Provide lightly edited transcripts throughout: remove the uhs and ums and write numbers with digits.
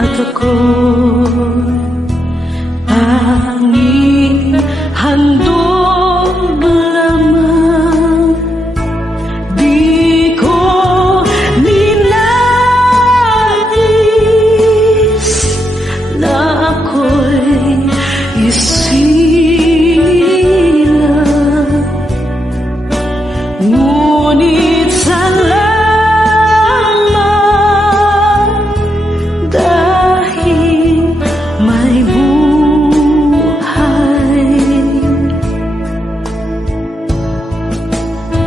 at ako'y tanging handog lamang. Di ko ninais na ako'y isilang, ngunit salamat dahil may buhay.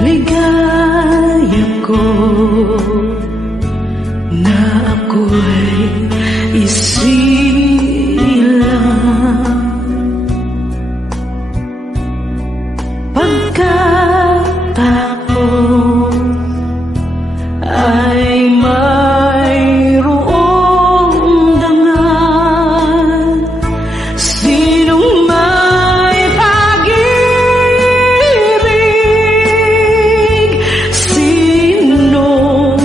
Ligaya ko na ako'y isilang, pagkatapos ay mayroong dangal. Sinong may pag-ibig, sinong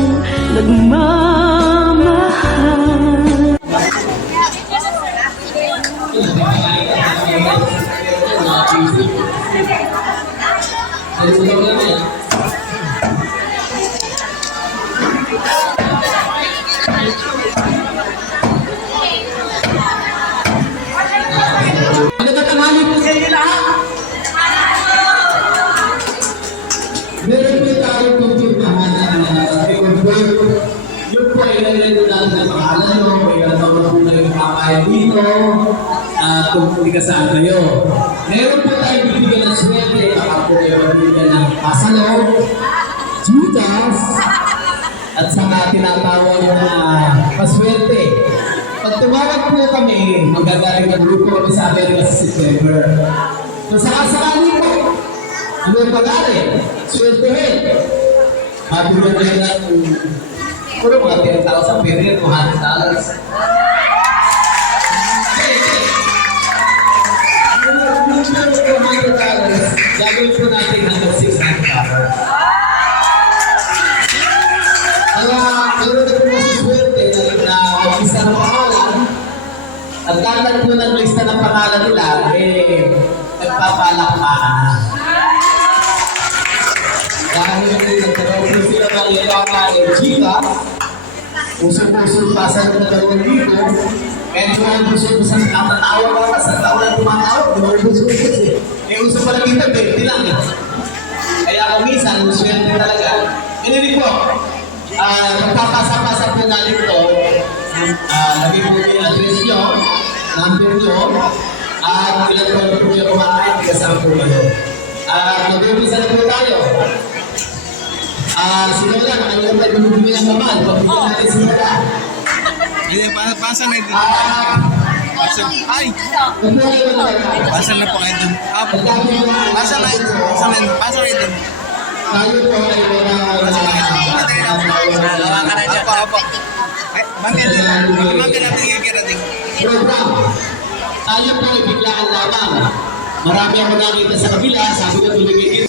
nagmamahal. Nagtatanghali po sa inyo lahat. Meron po tayo po pintahan na record work. Yun po ay nalilito natin ang pangalan nyo. May natawag po na yung kakaya dito. Kung hindi ka saan kayo. Meron po tayo bibigyan ng swerte. Baka po kayo bibigyan ng pasalo, Judas, at saka tinatawag na paswerte. Pag tumawag po kami, magagaling ng grupo kami sa Amerika sa September. Kung sakasakali po, ano yung pag-ari? Swertehin. Mabigyan kayo ng puro mga 10,000, pero yun, $200. Gagawin po natin hanggang $600. Kaya, meron na po masiswerte na mag-lista ng pangalan. At dapat po nag-lista ng pangalan nila, nagpapalakpakan na. Dahil nagkaroon po sila ng ilang Gika, puso-puso pasan na dalawang dito, medyo ang puso-puso ang tatawa ka, sa taon na tumatawag, dalawang puso-puso. Uso pala dito, 20 lang eh. Kaya kung minsan, swerte talaga. Hindi po, magpapasa-pasa po natin ito. Lagi po yung address nyo, number nyo, at ilan po yung kumakain, kasama po kayo. Mag-umpisa na po tayo. Sinula, nakalimutan tayo bumibigay ng naman. Pag-bigyan natin sinula. Hindi, pasa na ito. Ay! Pasa na po kayo dun. Pasa na ito. Pasa na ito. Tayo po ay Lawa ka na dyan. Apo. Bakit natin kikirating? program. Tayo po ay biglaan lamang. Marami ako nakita sa kabila, sabi ko tuloy kayo.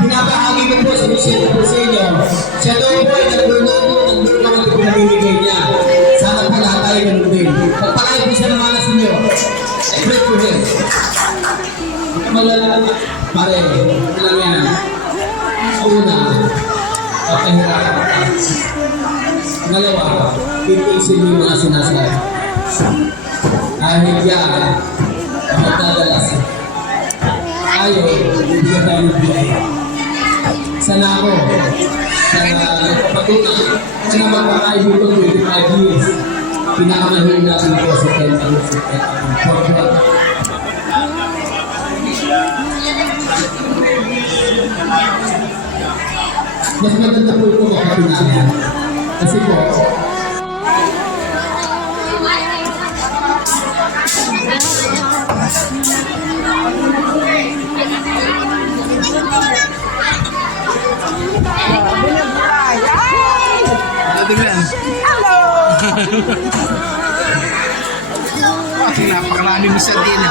Pinapahagi ko po sa Michelle po sa inyo. Siya daw po ay nagluluto ng lutong ang pinamimigay niya. Sana po lahat tayo ganun din. Pagpakain po siya ng malas ninyo. I pray for him. Malala. Pare, ilan yan? Una, papahirapan ka. Pangalawa, titiisin mo yung mga sinasabi. Dahil yan, ang magdadalas. Ayaw, bibigyan tayo ng bigay. Sana ako, sana nagpapatunay, sana magkakaibutan 25 years. Pinakamahina dito sa 10 years. Mas maganda po ito makapinahan. Kasi po, Tingnan. Bakit napakarami mo sa din.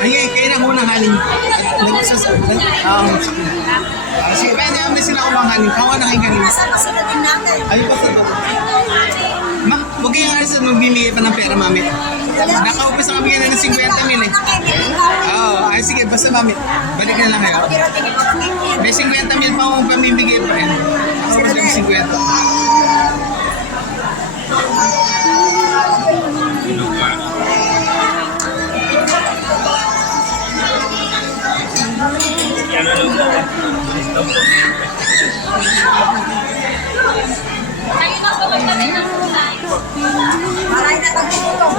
Ay, kayo na muna haling. Sige, kaya namin sila kumahaling. Kawa na kayo galing. Ay, pa ito. Ma, huwag kayong alis at magbibigay pa ng pera, mami. Nakaumpisa kami nga ng 50 mil eh. Oo, ay sige, basta mami. Balik na lang kayo. May 50 mil pa akong pamibigay pa rin. Ako pa ng 50. Maray na tagtulong.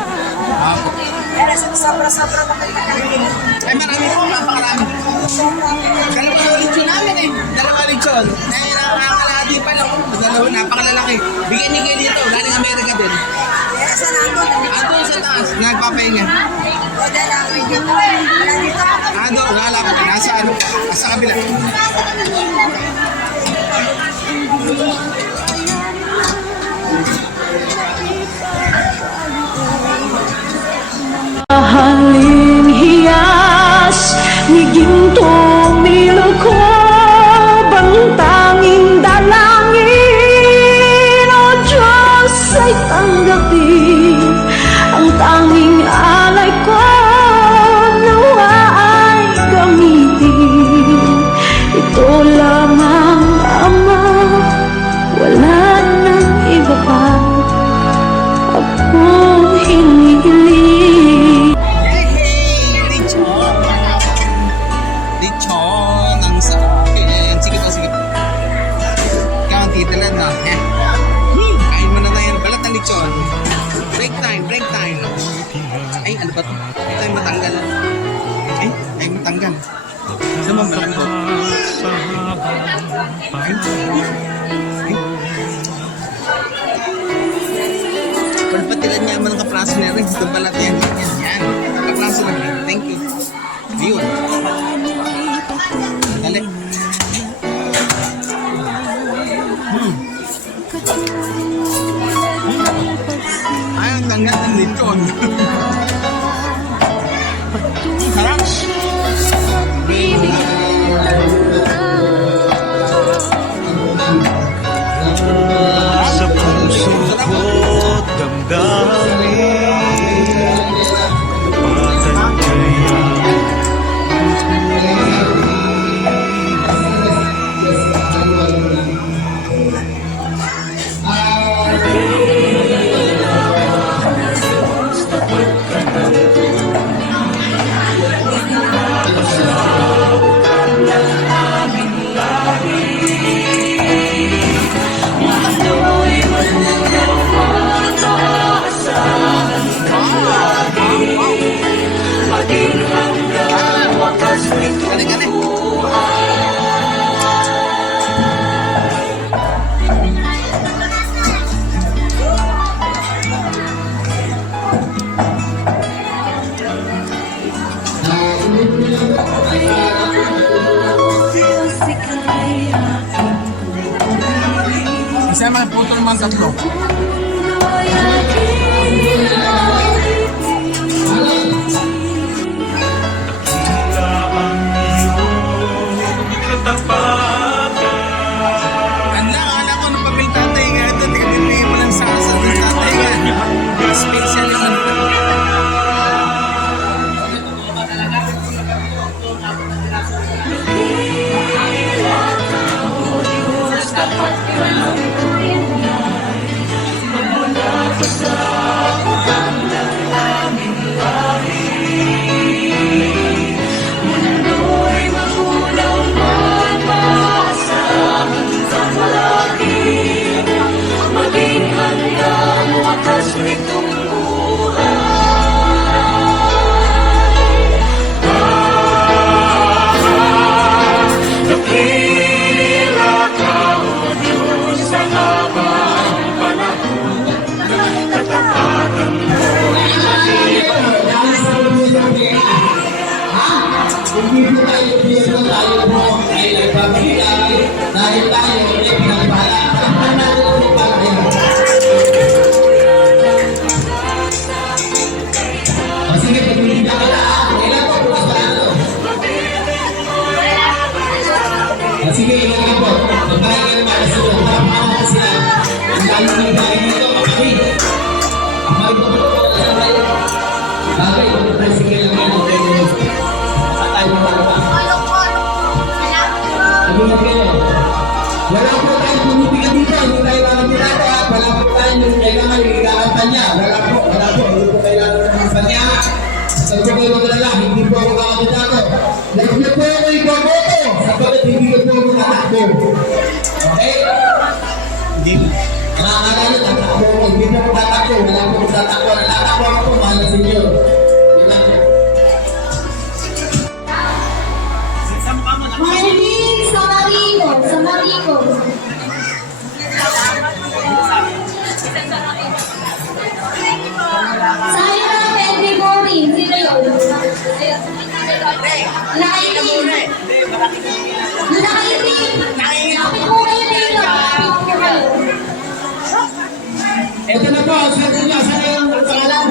Pero sobra-sobra na kayo nakalimutan. Ay, marami po, napakarami. Dalawang lechon namin eh. Dalawang lechon. Ay, nakakalahati pa lang. Dalawa, napakalalaki. Bigyan niyo kayo dito. Galing Amerika din. Pero sa nato, Ando sa taas, nagpapahinga. o dalawin dito. Wala dito. Ando, wala po. Nasa ano po. Sa kabila. Mahalin hiyas ni ginto milukob ang tanging dalangin. O Diyos ay tanggapin ang tanging alay ko, nawa ay gamitin. Ito lamang Ama, wala nang iba pa akong hinihiling. Hey, lechon. Lechon ang sa akin. Sige po, sige po. Ikaw ang titilan na. Kain mo na tayo. Balat ng lechon. Break time, break time. Ay, ano ba ito? Ito ay matanggal. Ay, matanggal. Saan mo balak ko? Ay. Pagpatilan niya naman ng kapraso na rin. Ito balat yan. Yan. Kapraso lang yan. Thank you. Ayun. Dali. Ay, ang tanggal ng lechon. Sarap. Sa puso ko't damdamin Tapatan kaya Galing, galing. Isa mga putol man tatlo. Ay aking hindi po tayo biyero, tayo po ay nagbabigay dahil tayo ay pinagpala. Palakpan natin ang pinagpala. O sige, pag-ibig ka na. Kailan po, bukas pa na to. O sige, ilan ka po. Magbahay ka naman sa iyo. Tapos na sila. Ang dami ng bahay dito, kapatid. Kapag ito po na tayo. Bagay, mag-tricycle lang yan. Sa tayo magpapapa. Sabihin kayo. Wala po tayong pumipigan dito. Hindi tayo makapitado. Wala po tayong kailangan ikakampanya. Wala po. Hindi po kailangan ng kampanya. Sabi ko kayo magalala, hindi po ako kakapitado. Hindi po ako ibaboto. Sapagat hindi ko po ako tatakbo. Okay? Hindi. Nakakala tatakbo ko. Hindi po ako tatakbo. Wala po ako tatakbo. Natatakbo ako po. Mahal na sa inyo. Yun lang po. Sampa mo na. Marvin Samarico. Sayra Pedrigori. Sino yun? Nakaitin. Sabi ko kayo dito. Ito na po. Sabi niyo. Saan yung pangalan?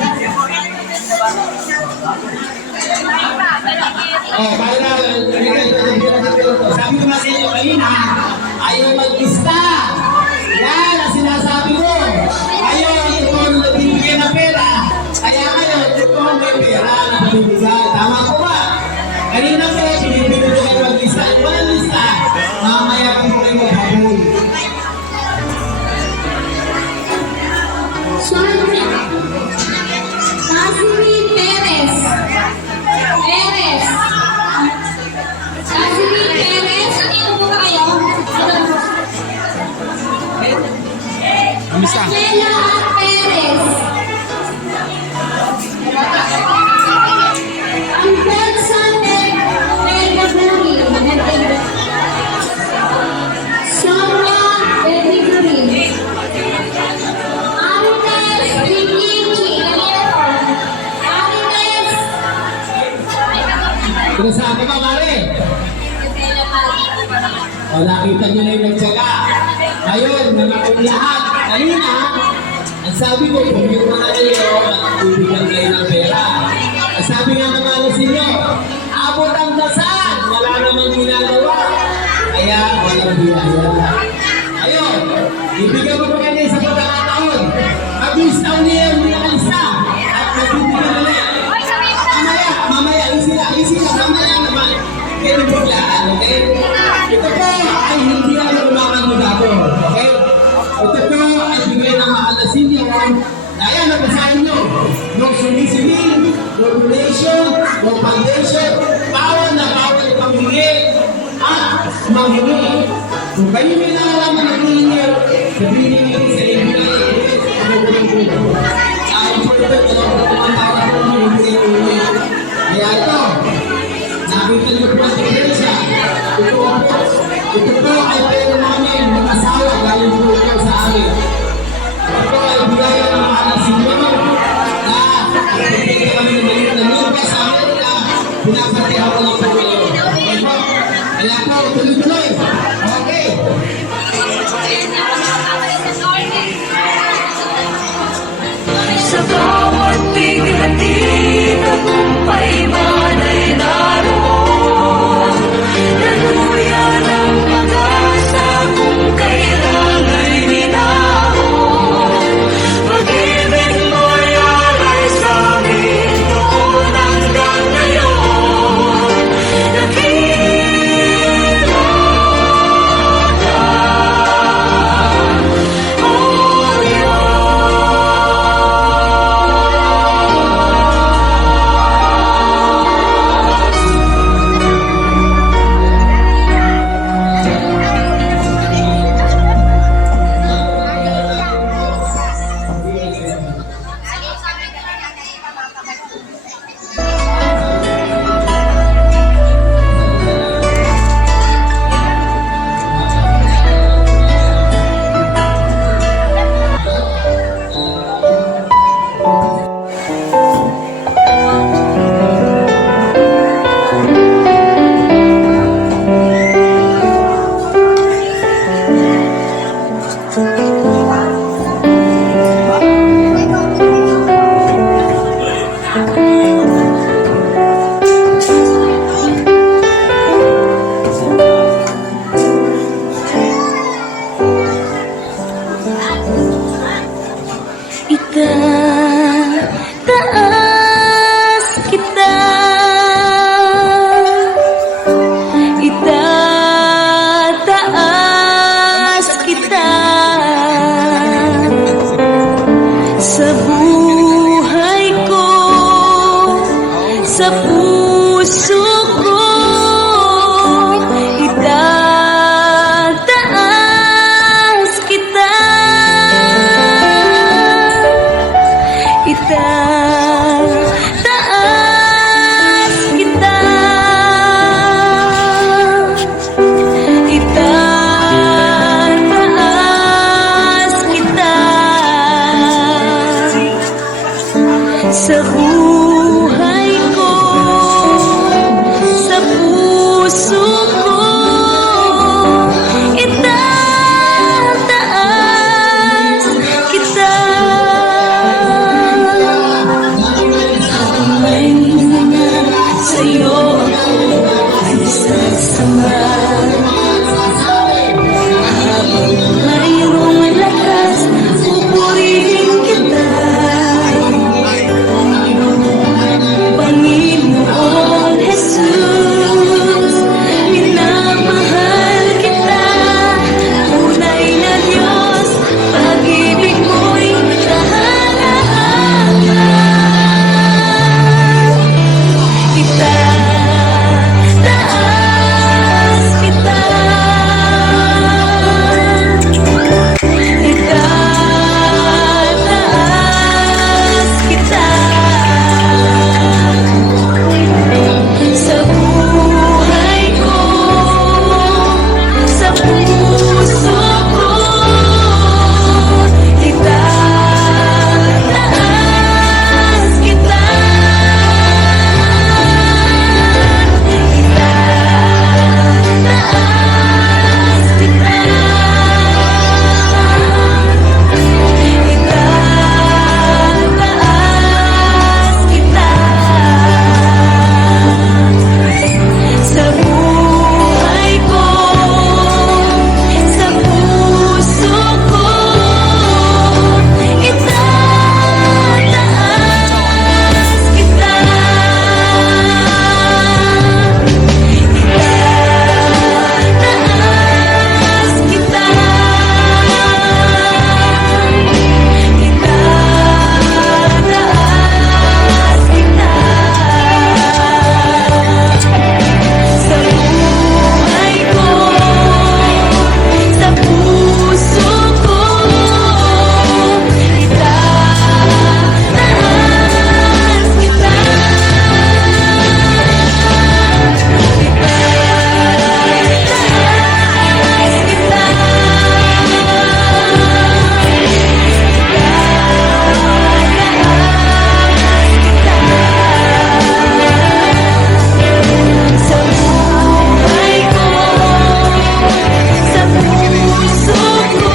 Oh, para sabi ko na sa inyo kanina, ayaw mag-lista. Yan ang sinasabi ko. Ayaw ito ang nagbibigay ng pera. Kaya ngayon, ito ang may pera na nagbibigay. Tama ko ba? Kanina po, pinipili ko kayo mag-lista. Ito ang lista. Mamaya ko kayo mag-habol. Casimir Perez. Casimir Perez. Andito po ba kayo? Kamusta? Stella Perez. Albertson Pedrigori. Sonia Pedrigori. Arines Rikichi. Arines. Kung saan ka ba, Mare? O, nakita nyo na yung nagtsaga. Ngayon, nangakong lahat. Kanina, ang sabi ko, pumunta na kayo at bibigyan kayo ng pera. Ang sabi nga ng mga sinyo, abot ang dasal, wala namang ginagawa. Kaya, walang biyaya. Ayun, ibigyan mo pa kayo sa pagkakataon. Mag-listaw niya yung nakalista. At magbibigyan na niya. Mamaya, isila, mamaya naman. Kaya biglaan, okay? Ito po ay hindi ako lumakad-lugato, okay? Ito po ay bigay ng mahal na senior. Kaya nabasahin nyo, no sumisibil, no donation, no foundation, bawal na bawal ipamigay at manghingi. Kung kayo may nalalaman na hihingi, sabihin nyo sa ibigay, kaya ito, nakita niyo po ang diferensya. Ito po ay pera namin mag-asawa galing po ito sa amin. Ito ay bigay ng mga asinyo na nagbibigay kami ng maliit na lupa sa Amerika. Pinapatihan ko lang po kayo. Kaya po, tuloy-tuloy. Okay. Sa bawat bigla Itataas kita, itataas kita sa buhay ko, sa puso ko. Itataas kita, itataas kita, itataas kita sa buhay ko, sa puso ko. Itataas kita. Sa'yo ay sasama, habang mayroong lakas, pupurihin kita. Panginoon Jesus, minamahal kita. Tunay na Diyos, pag-ibig mo'y kahalagahan. Itataas kita, itataas kita sa buhay ko, sa puso ko. Itataas kita, itataas kita, itataas kita sa buhay ko, sa puso ko. Itataas kita, itataas kita, itataas kita sa buhay ko, sa puso ko. Itataas kita, itataas kita, sa buhay ko, sa puso ko.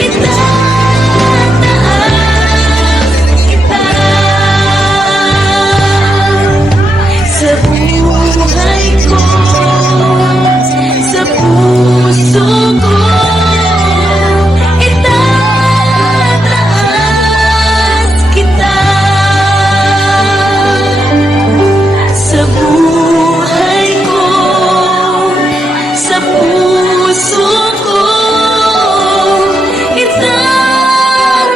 Itataas kita sa buhay ko, sa puso ko. Itataas kita sa buhay ko, sa puso ko. Itataas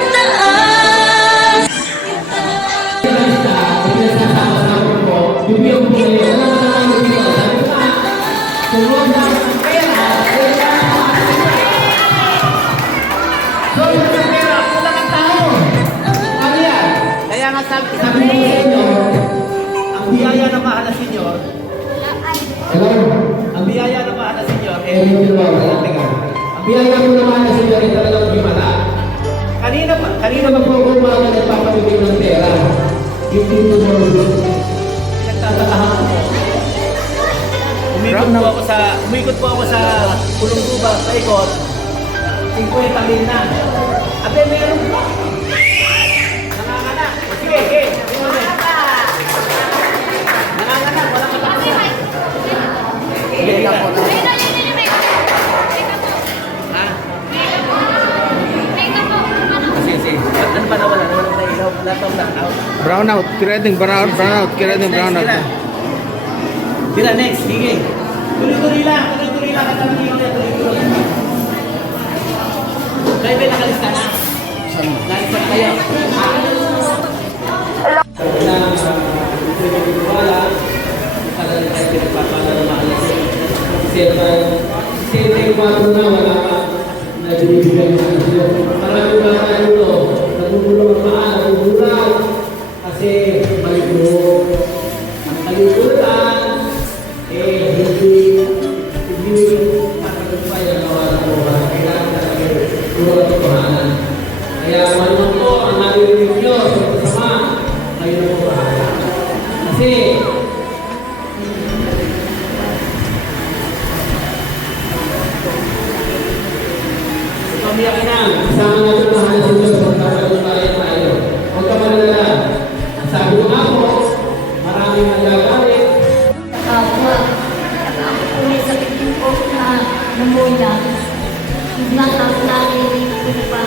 Kaya nga sabi ko sa inyo, ang biyaya na mahal na senyor, ang biyaya na mahal na senyor, Ang biyaya ko naman na siya rin talagang bimala. kanina Kanina pa po umaga nagpapabigay ng pera. Hindi mo pinagtatakahan ko. Umikot po ako sa Pulong-Duba, sa ikot, 50 mil na. Ate, meron pa. Nanganganak. Sige, Brown out. Kirading brown out. Kirading brown out. Sila, next. Sige. Tuloy-tuloy lang. Tuloy-tuloy lang. Katabi ko na tuloy-tuloy. Kayo ba nakalista na? Nakalista na kayo? Siyempre yung bago na wala ka nabibigyan ng asyo. Marami ba tayo ulo? Nagugulong ang paa, nagugulong. Kasi maligulo. Ang kaligulan, hindi matagumpay ang gawa ng buhay. Kailangan talaga puro at tuhanan. Kaya manuman po ang narinig nyo sa kasama, kayo na po bahala. Kasi pamiyak na, kasama natin ang mahal sa Diyos kung kapag-umpayan tayo. Huwag ka manalala. Ang sabi ko nga po, maraming nagagalit. Ako may sakit yung po na namula. Nakap lagi ko pa.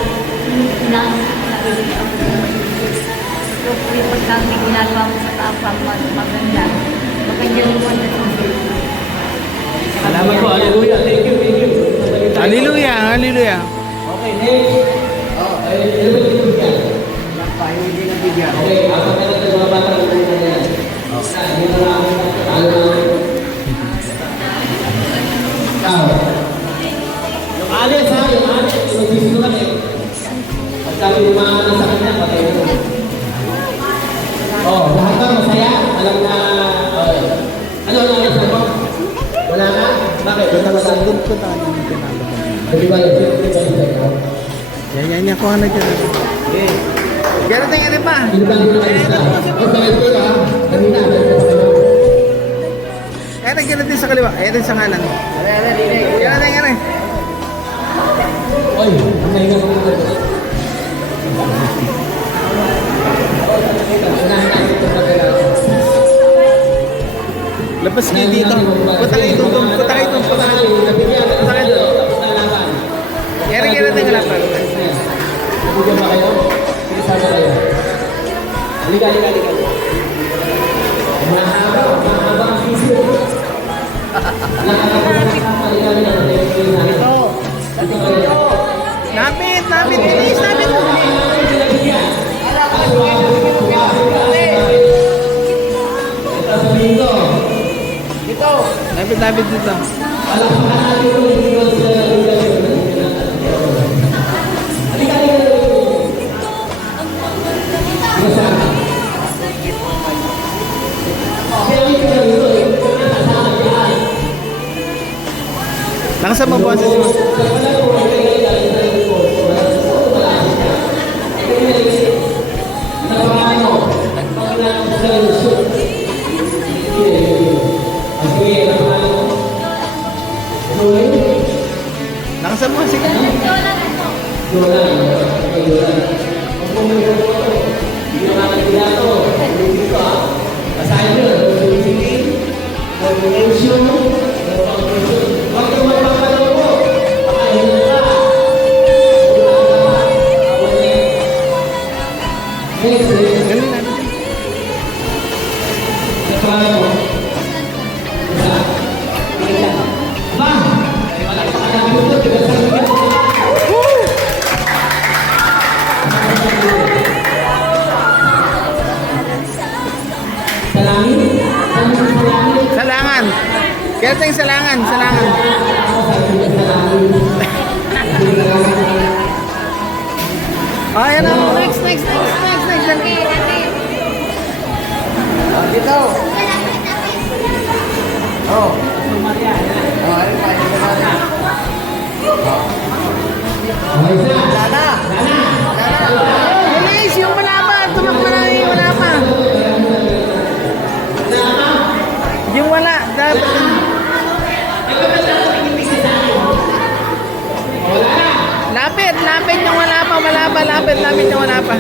So, yung pagkakang ginagawa mo sa tapang maganda. Maganda yung wala na Salamat po. Hallelujah. Thank you. Thank you. Hallelujah. Hallelujah. Okay, next. Okay, apa ka na mga bata ng mga yan? Hindi na lang yung alis ha, yung alis. Yung gusto ka eh. Pag sabi yung mga anak sa kanya, patay mo. Lahat ka masaya. Alam na, ano alis na po? Wala na? Bakit? Doon talaga. Doon ko tayo ng pinalo. Di ba yun? Yan. Kuha na dyan. Okay. Gano'n tayo rin pa. Hindi ba nyo na-alista? Okay, ito ha. Kanina, Gano'n din sa kaliwa. Ayan din sa kanan. Gano'n tayo rin. Oy, ang nahinga ko mga Labas kayo dito. Punta kayo dito. Punta kayo dito. Punta kayo dito. Gano'n tayo lapan. Nabigyan ba kayo? Sinisama kayo. Halika. Mahaba ang sisyo. Halika. Napit. Bilis. Napit. Napit dito. Nakasama mo boses mo. Nakasama mo. Sige. Salangan. Kaya tayong salangan. Ayan na. Next. Dito. Bilis, yung wala pa. Tumakbo na yung wala pa. Yung wala. Dapat. Lapit yung wala pa. Lapit yung wala pa.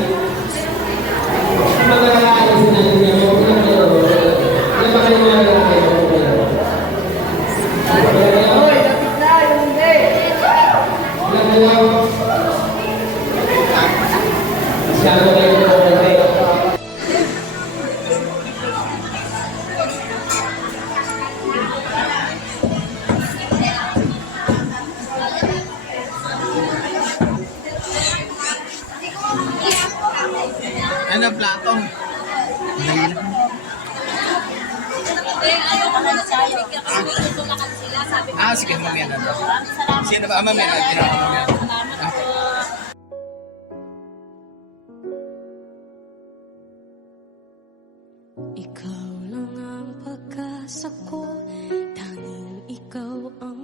Ano, plato? Dali na. Sige, mamaya na. Sino ba? Mamaya na. Mamaya na. Ikaw lang ang pag-asa ko, tanging ikaw ang